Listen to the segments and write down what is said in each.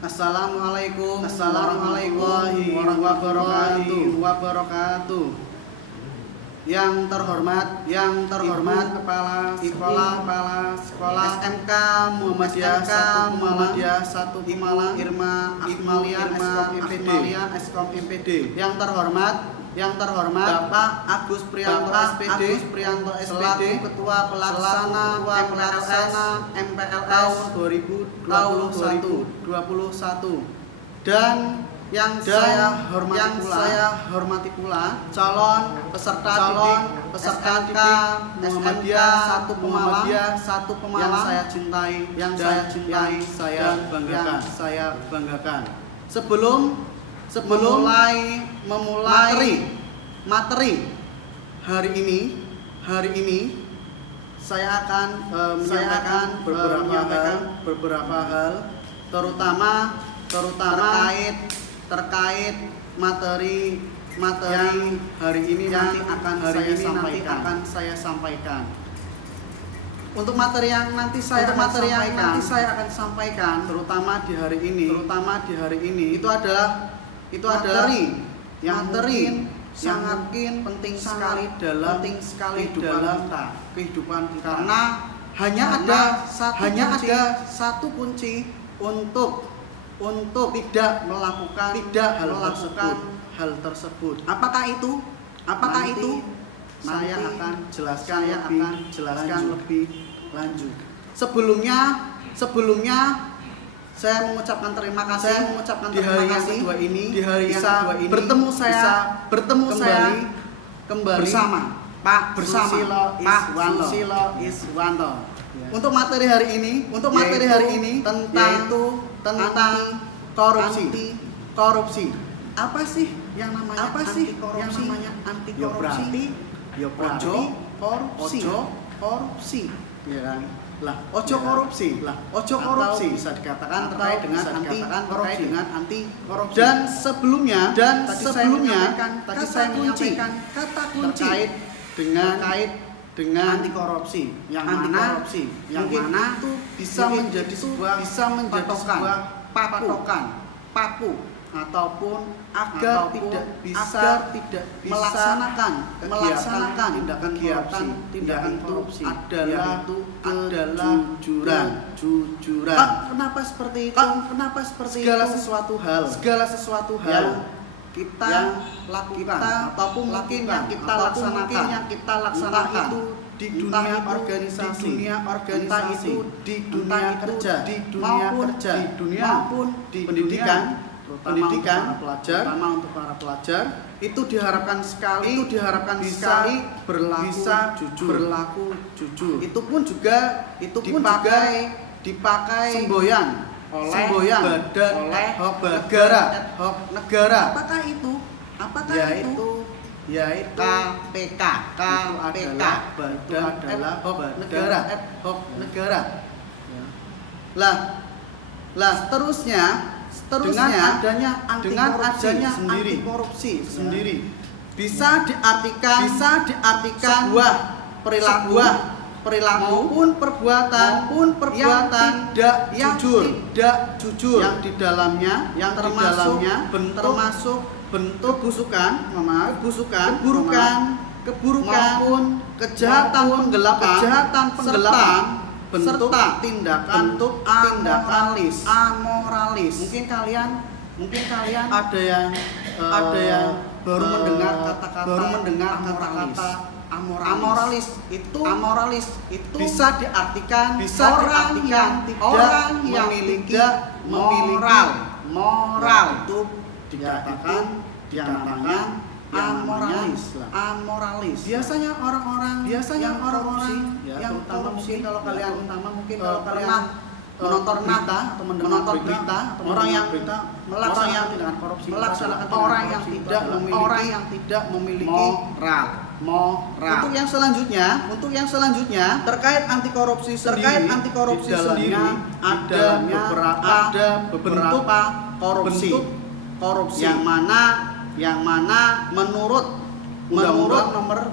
Assalamualaikum warahmatullahi wabarakatuh. Yang terhormat Kepala Sekolah SMK Muhammadiyah 1 Pemalang Irma Akmalian Eskom MPD. Yang terhormat Bapak Agus Priyanto SPD Ketua Pelaksana MPLS tahun 2021. Dan yang saya hormati pula calon peserta didik Muhammadiyah 1 Pemalang yang saya cintai, saya banggakan. Sebelum memulai materi hari ini saya akan menyampaikan beberapa hal terutama terkait materi hari ini nanti akan saya sampaikan. Untuk materi yang nanti saya akan sampaikan terutama di hari ini itu adalah materi yang mungkin penting sekali dalam kehidupan kita. Karena hanya ada satu kunci untuk tidak melakukan hal tersebut. Apakah itu? Saya akan jelaskan lebih lanjut. Sebelumnya saya mengucapkan terima kasih di hari yang kedua ini bertemu saya kembali bersama Pak Susilo Iswanto. Untuk materi hari ini tentang korupsi. Apa sih yang namanya anti korupsi? Ya berarti ojo korupsi. Ya kan? Ojo korupsi. Bisa dikatakan terkait dengan anti korupsi. Dan sebelumnya tadi saya menyampaikan kata kunci terkait dengan anti korupsi yang mana itu bisa menjadi sebuah paku ataupun agar tidak bisa melaksanakan tindakan korupsi adalah kejujuran. Kenapa seperti itu? Segala sesuatu hal kita lakukan ataupun mungkin yang kita laksanakan itu di dunia organisasi, di dunia kerja, maupun di pendidikan, terutama untuk para pelajar, itu diharapkan sekali bisa berlaku jujur. Itu pun juga dipakai semboyan oleh badan ad hoc negara. Apakah itu? Yaitu KPK. Itu adalah ad hoc negara. Lah seterusnya dengan adanya anti korupsi sendiri bisa diartikan sebuah perilaku maupun perbuatan yang tidak jujur yang di dalamnya termasuk bentuk keburukan maupun kejahatan penggelapan serta tindakan amoralis. Mungkin kalian ada yang baru mendengar kata-kata amoralis itu bisa diartikan orang yang memiliki moral itu dikatakan amoralis. Biasanya orang-orang yang korupsi, kalau kalian menonton berita atau mendengar berita, orang yang melaksanakan korupsi, orang yang tidak memiliki moral. Untuk yang selanjutnya terkait anti korupsi sendiri ada beberapa korupsi yang mana menurut Undang-Undang Nomor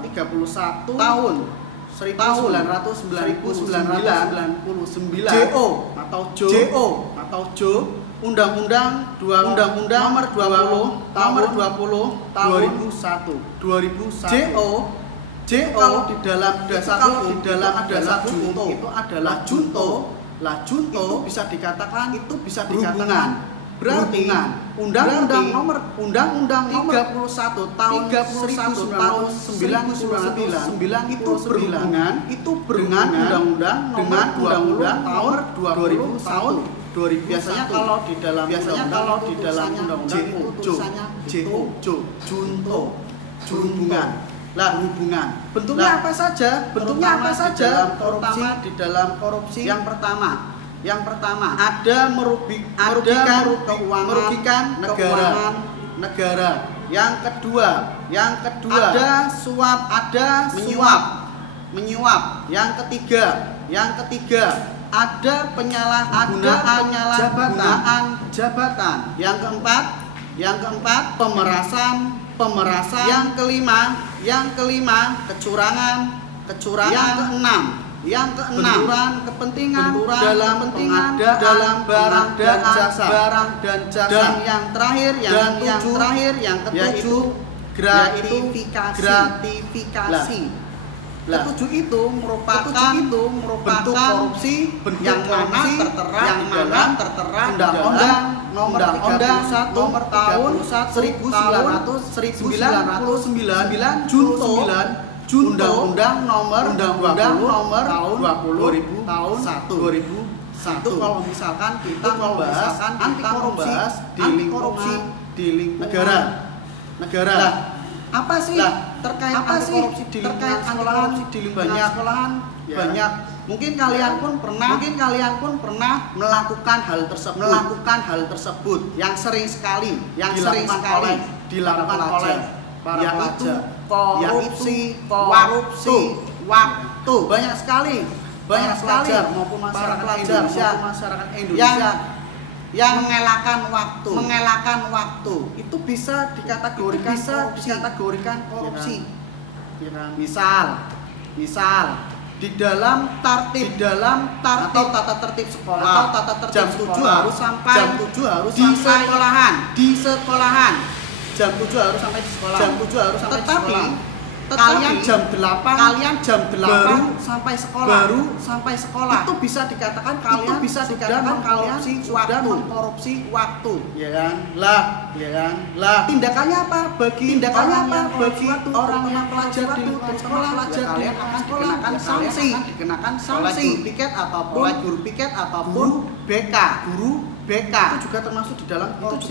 31 tahun 1999 JO atau JO, Undang-Undang Nomor 20 tahun 2001. JO di dalam dasar hukum itu adalah junto itu bisa dikatakan berarti Undang-Undang Nomor 31 tahun 1999 itu berhubungan Undang-Undang Nomor 20 tahun 2001. Biasanya kalau di dalam undang-undang itu JO, junto, berhubungan. Hubungan. Bentuknya apa saja? Terutama di dalam korupsi. Yang pertama ada merugikan negara. Yang kedua ada menyuap. Yang ketiga ada penyalahgunaan jabatan. Yang keempat pemerasan. Yang kelima kecurangan. Yang keenam kepentingan dalam barang dan jasa. Dan yang terakhir yang ketujuh gratifikasi. Ketujuh itu merupakan bentuk korupsi yang mana tertera Undang-Undang Nomor 31 tahun 1999 junto Undang-Undang Nomor 20 tahun 2001. Itu kalau misalkan kita membahas anti korupsi di lingkungan negara. Apa sih terkait anti korupsi di lingkungan sekolahan? Banyak. Mungkin kalian pun pernah melakukan hal tersebut yang sering sekali dilakukan oleh para pelajar, yaitu waktu. Banyak sekali pelajar maupun masyarakat Indonesia yang mengelakkan waktu itu bisa dikategorikan korupsi. Misal di dalam tertib atau tata tertib sekolah jam 7 harus sampai di sekolahan. Jam 7 harus sampai di sekolah. Tetapi jam 8 baru sampai sekolah. Itu bisa dikatakan kalian sudah mengkorupsi waktu. Ya kan? Lah. Tindakannya apa bagi orang yang pelajar di sekolah? Kalian akan dikenakan sanksi oleh guru piket ataupun BK. Itu juga termasuk di dalam korupsi.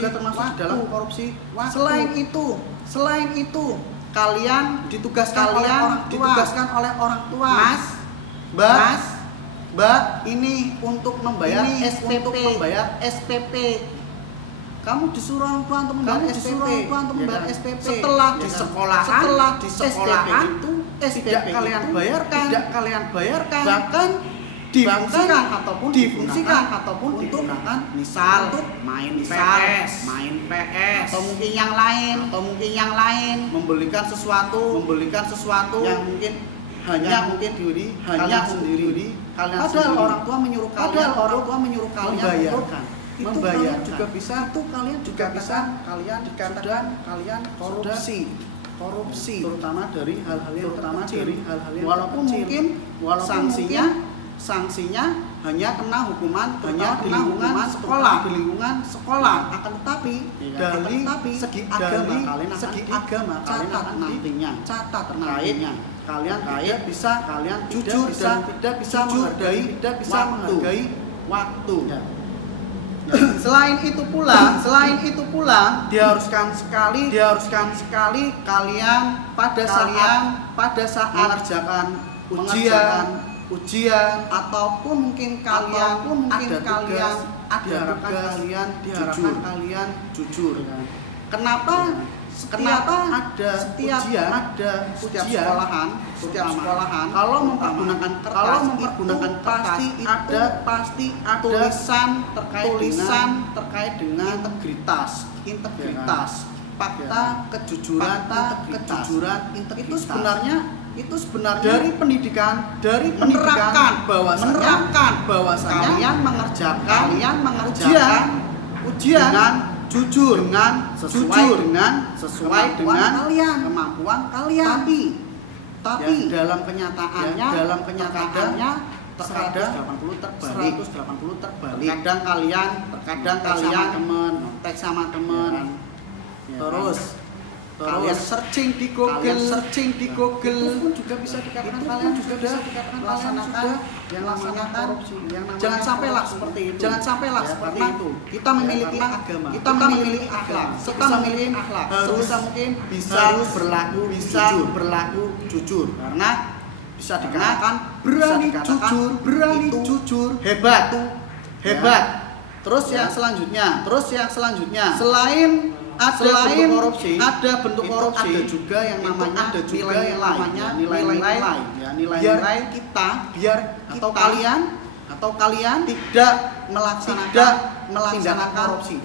Selain itu kalian ditugaskan oleh orang tua. Mbak, ini untuk membayar SPP. Kamu disuruh orang tua untuk membayar SPP. Setelah di sekolahan SPP tidak kalian bayarkan. Bahkan difungsikan ataupun digunakan misal untuk main PS atau mungkin yang lain membelikan sesuatu yang mungkin hanya diri kalian sendiri. Padahal orang tua menyuruh kalian membayarkan. Juga bisa dikatakan kalian korupsi terutama dari hal-hal yang walaupun sanksinya hanya kena hukuman di lingkungan sekolah. Akan tetapi dari segi agama kalian catat nantinya kalian tidak bisa menghargai waktu. Selain itu pula diharuskan sekali kalian pada saat mengerjakan ujian ataupun mungkin kalian diharapkan kalian jujur. Kenapa ada setiap sekolahan kalau mempergunakan kertas pasti ada tulisan terkait dengan integritas, fakta, kejujuran, integritas. Itu sebenarnya itu sebenarnya dari pendidikan menerapkan bahwasanya kalian mengerjakan ujian dengan jujur, sesuai dengan kemampuan kalian. Tapi ya, dalam kenyataannya terkadang 180 terbalik. Terkadang kalian teks sama temen, ya, terus kalian searching di Google, itu pun juga bisa dikatakan kalian sudah melaksanakan yang namanya korupsi. Jangan sampailah seperti itu. Kita memiliki agama, kita memiliki akhlak, sebisa mungkin bisa berlaku jujur. Karena bisa dikatakan berani jujur, hebat. Terus yang selanjutnya, selain ada bentuk korupsi, ada juga yang namanya nilai-nilai kita, biar atau kalian tidak melaksanakan korupsi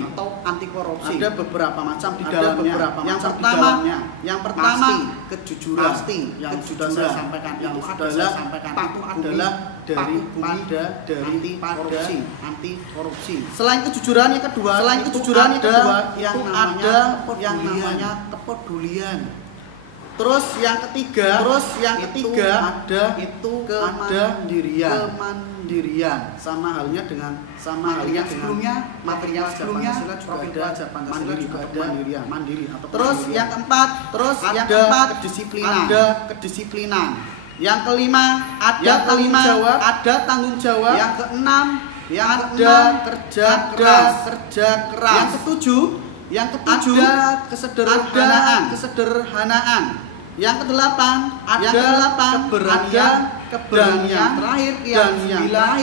atau anti korupsi. Ada beberapa macam di dalamnya. Yang pertama kejujuran. Yang sudah saya sampaikan itu adalah dari anti korupsi. Selain kejujuran yang kedua, yang namanya kepedulian. Terus yang ketiga ada kemandirian. Sama halnya dengan material sebelumnya juga ada mandiri. Terus yang keempat kedisiplinan. Yang kelima ada tanggung jawab. Yang keenam ada kerja keras. Yang ketujuh ada kesederhanaan. Yang kedelapan ada keberanian. Terakhir yang sembilan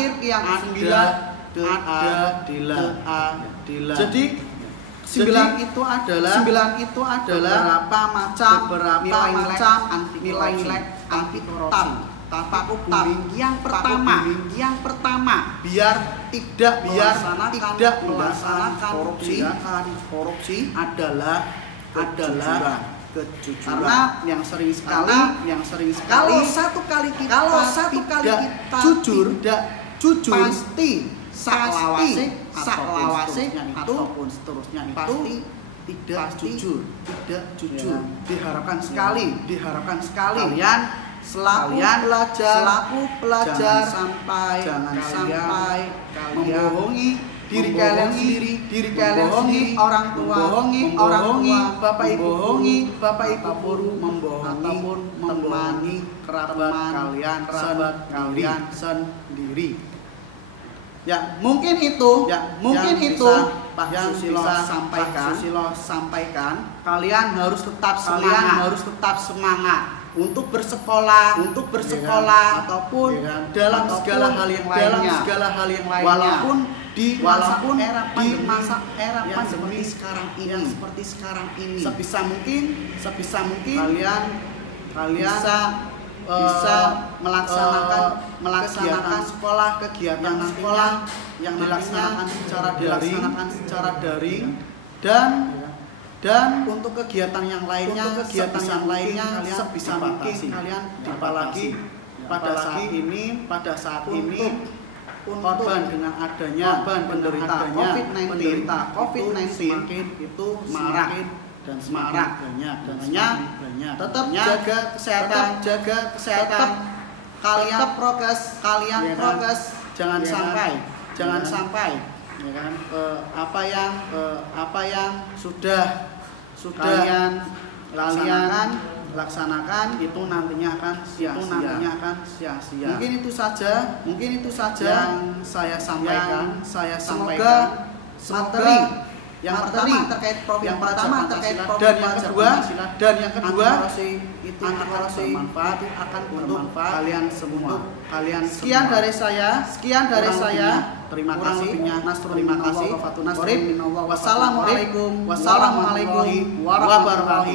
keadilan. Jadi sembilan itu adalah beberapa macam nilai-nilai anti korupsi. Yang pertama biar tidak melaksanakan korupsi adalah kejujuran. Karena yang sering sekali kalau satu kali kita jujur pasti saklawase ataupun seterusnya itu tidak jujur. Diharapkan sekali kalian selaku pelajar jangan sampai membohongi diri kalian sendiri, orang tua, bapak ibu guru, membohongi kerabat kalian sendiri. Ya, mungkin itu yang Susilo sampaikan. Kalian harus tetap semangat untuk bersekolah ataupun dalam segala hal yang lainnya. Walaupun di masa era pandemi sekarang ini, sebisa mungkin kalian bisa melaksanakan kegiatan sekolah yang dilaksanakan secara daring dan untuk kegiatan yang lainnya sebisa mungkin kalian apalagi pada saat ini korban dengan adanya penderita COVID-19 semakin itu marah dan semakin banyak. Tetap jaga kesehatan, kalian prokes, jangan sampai ya kan, apa yang sudah kalian laksanakan itu nantinya akan sia-sia. Mungkin itu saja yang saya sampaikan. Semoga yang pertama terkait profil dan yang kedua itu bermanfaat untuk kalian semua. Sekian dari saya. Terima kasih. Wassalamualaikum warahmatullahi wabarakatuh.